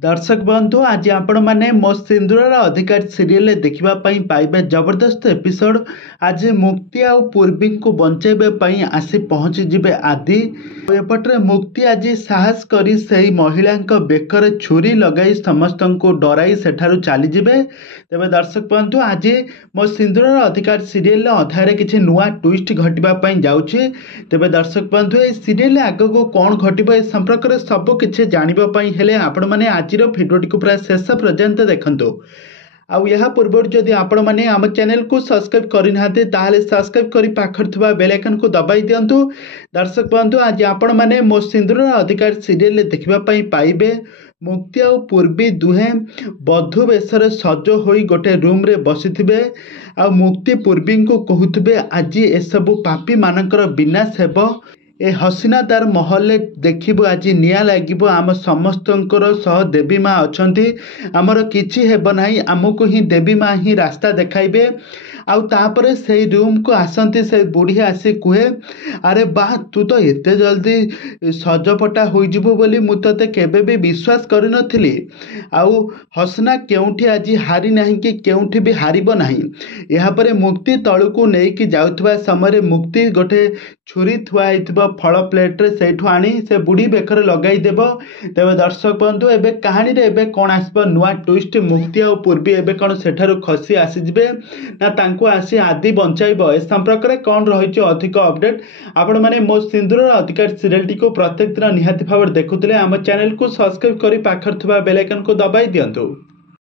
दर्शक बंधु आज आपण मैंने मो सिंदूर अधिकार सीरियल देखा पाइबे जबरदस्त एपिसोड। आज मुक्ति आ पूर्वी को बचाइबे आसी पहुँची जिबे आदि एपटे मुक्ति आज साहस करी सही महिला बेकर छुरी लगाई समस्त को डराई सेठारु चली जिबे। तेबे दर्शक बंधु आज मो सिंदूर अधिकार सीरियल अध्याय किसी नुआ ट्विस्ट घटवाई जाऊँचे। तेबे दर्शक बंधु ये सीरियल आग को कौन घटब ए संपर्क में सब किसी जानापी हेले आपण मैंने आज भिडियोटी को पूरा शेष पर्यंत देखंतु। आउ यह पूर्व जदि आपण मैंने आम चैनल को सब्सक्राइब करना ताहले सब्सक्राइब करी पाखर थिबा बेल आइकन को दबाई दियंतु। दर्शक बंधु आज आपण मैंने मो सिंदूर अधिकार सीरियल देखा पाइबे मुक्ति आ पूर्वी दुहे बधु बेशर सज हो गोटे रूम रे बसिथिबे आ मुक्ति पूर्वी को कहूथिबे आज ए सब पापी मानकर विनाश हेबो। ए हसीनादार महल देखिबो आज निया लागिबो आम समस्तंकर सह देवी माँ अछंती आमर किछि हेबो नाही आमको ही देवी माँ ही रास्ता देखाइबे। आउ तापरे से रूम को आसंती से बुढ़ी आसी कहे अरे बाह तू तो एते जल्दी सजपटा होइजिबो बोली मु तते केबे भी विश्वास करि नथिली। आउ हसना केउठी आज हारी नाही कि केउठी भी हारिबो नाही। यहाँ पर मुक्ति तळुकू नेकी जाउथबा समय मुक्ति गोटे छुरी थुआ होइथिबा फल प्लेट रे सेठु आनी से बुढ़ी बेकर लगाई देबो। तेबे दर्शक बंधु एबे कहानी रे एबे कोन आसबो नुआ ट्विस्ट मुक्ति आ पूर्वी एबे कोन सेठारु खसी आसी जिबे ना तांको आसी आदि बंचाइबो ए संपर्क में कौन रही अधिक अपडेट आपण मैंने मो सिंदूर अधिकार सीरियल टी को प्रत्येक दिन निहाती भाव देखुले आम चैनल को सब्सक्राइब करी पाखर थिबा बेल आइकन को दबाई दियंतु।